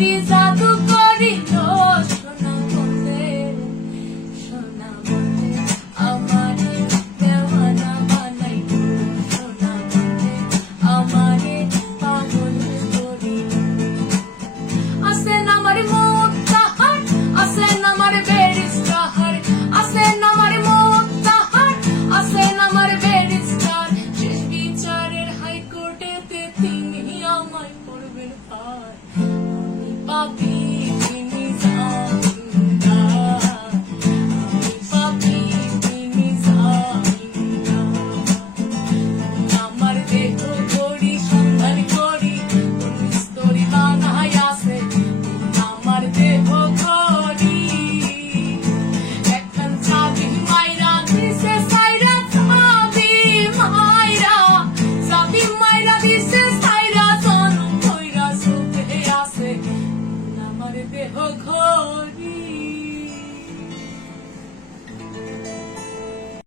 These. is sabe.